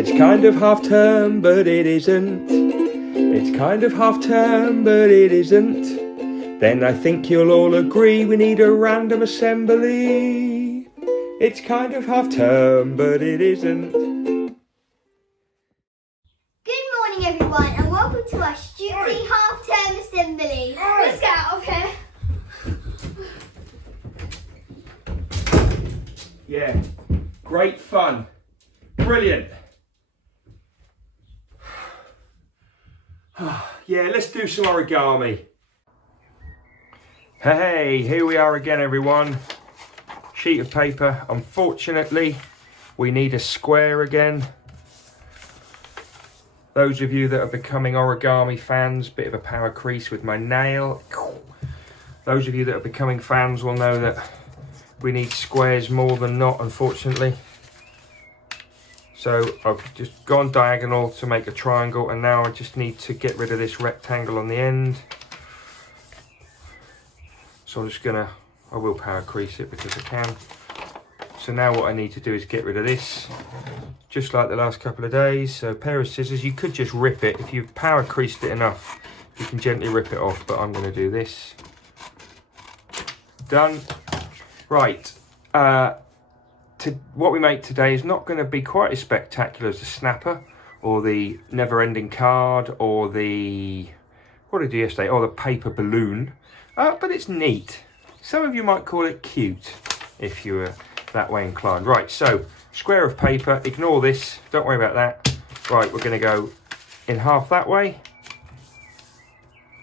It's kind of half term, but it isn't. It's kind of half term, but it isn't. Then I think you'll all agree we need a random assembly. It's kind of half term, but it isn't. Good morning, everyone, and welcome to our Stukeley half-term assembly. Let's get out of here. Yeah, great fun. Brilliant. Yeah, let's do some origami. Hey, here we are again, everyone. Sheet of paper. Unfortunately, we need a square again. Those of you that are becoming origami fans, bit of a power crease with my nail. Those of you that are becoming fans will know that we need squares more than not, unfortunately. So I've just gone diagonal to make a triangle, and now I just need to get rid of this rectangle on the end. So I'm just gonna, I will power crease it because I can. So now what I need to do is get rid of this, just like the last couple of days. So a pair of scissors, you could just rip it. If you've power creased it enough, you can gently rip it off, but I'm gonna do this. Done. Right, what we make today is not going to be quite as spectacular as the snapper or the never-ending card or the, what did I do yesterday? Oh, the paper balloon, but it's neat. Some of you might call it cute if you were that way inclined. Right, so square of paper, ignore this, don't worry about that. Right, we're going to go in half that way.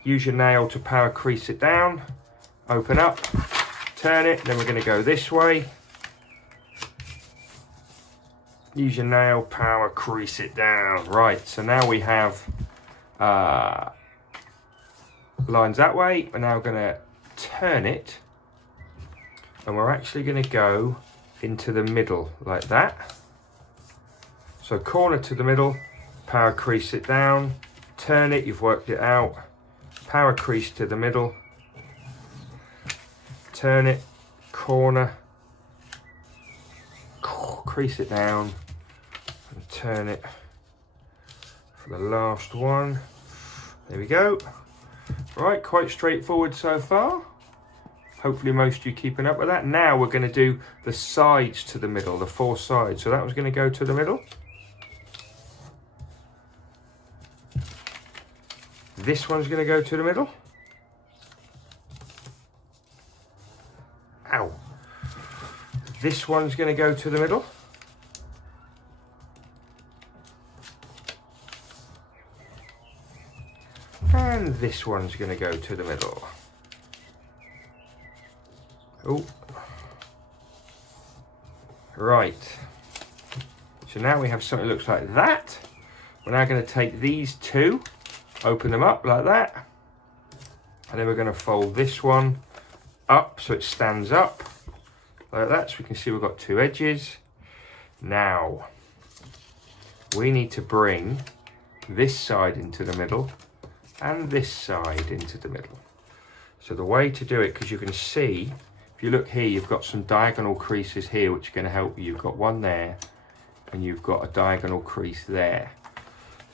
Use your nail to power crease it down, open up, turn it, then we're going to go this way. Use your nail, power crease it down. Right, so now we have lines that way. We're now going to turn it, and we're actually going to go into the middle like that. So corner to the middle, power crease it down, turn it, you've worked it out, power crease to the middle, turn it, corner, crease it down, and turn it for the last one. There we go. Right, quite straightforward so far. Hopefully most of you keeping up with that. Now we're going to do the sides to the middle, the four sides. So that was going to go to the middle. This one's going to go to the middle. Ow. This one's going to go to the middle. And this one's going to go to the middle. Oh. Right. So now we have something that looks like that. We're now going to take these two, open them up like that. And then we're going to fold this one up so it stands up like that, so we can see we've got two edges. Now we need to bring this side into the middle and this side into the middle. So the way to do it, because you can see, if you look here, you've got some diagonal creases here which are going to help you. You've got one there and you've got a diagonal crease there.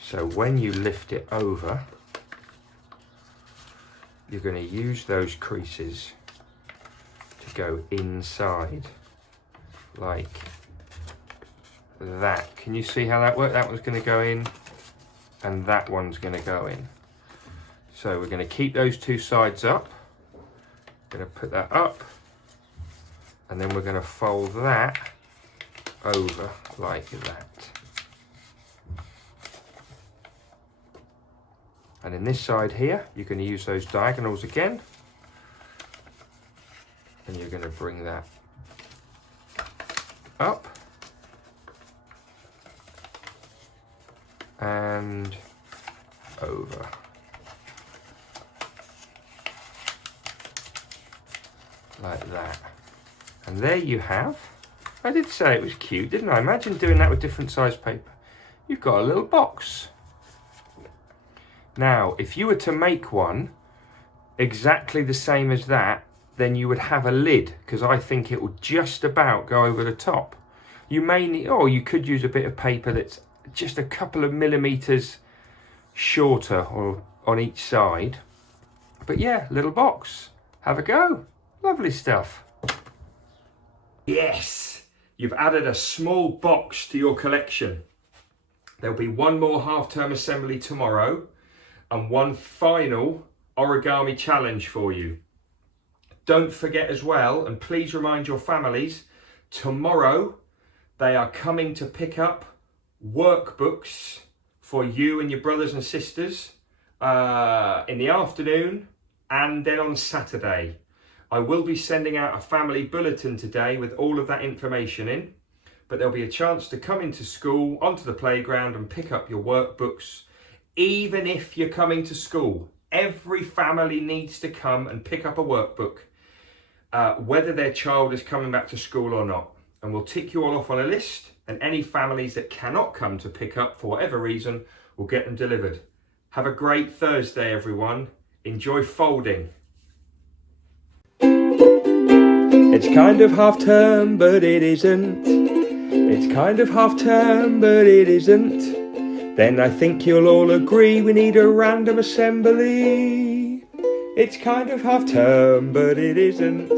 So when you lift it over, you're going to use those creases to go inside like that. Can you see how that worked? That one's going to go in and that one's going to go in. So we're going to keep those two sides up. Going to put that up, and then we're going to fold that over like that. And in this side here, you're going to use those diagonals again, and you're going to bring that up and over. Like that. And there you have, I did say it was cute, didn't I? Imagine doing that with different size paper. You've got a little box. Now, if you were to make one exactly the same as that, then you would have a lid, because I think it will just about go over the top. You may need, or you could use a bit of paper that's just a couple of millimeters shorter or on each side. But yeah, little box. Have a go. Lovely stuff. Yes, you've added a small box to your collection. There'll be one more half-term assembly tomorrow and one final origami challenge for you. Don't forget as well, and please remind your families, tomorrow they are coming to pick up workbooks for you and your brothers and sisters in the afternoon and then on Saturday. I will be sending out a family bulletin today with all of that information in, but there'll be a chance to come into school, onto the playground and pick up your workbooks. Even if you're coming to school, every family needs to come and pick up a workbook, whether their child is coming back to school or not. And we'll tick you all off on a list, and any families that cannot come to pick up for whatever reason, we'll get them delivered. Have a great Thursday, everyone. Enjoy folding. It's kind of half term, but it isn't. It's kind of half term, but it isn't. Then I think you'll all agree we need a random assembly. It's kind of half term, but it isn't.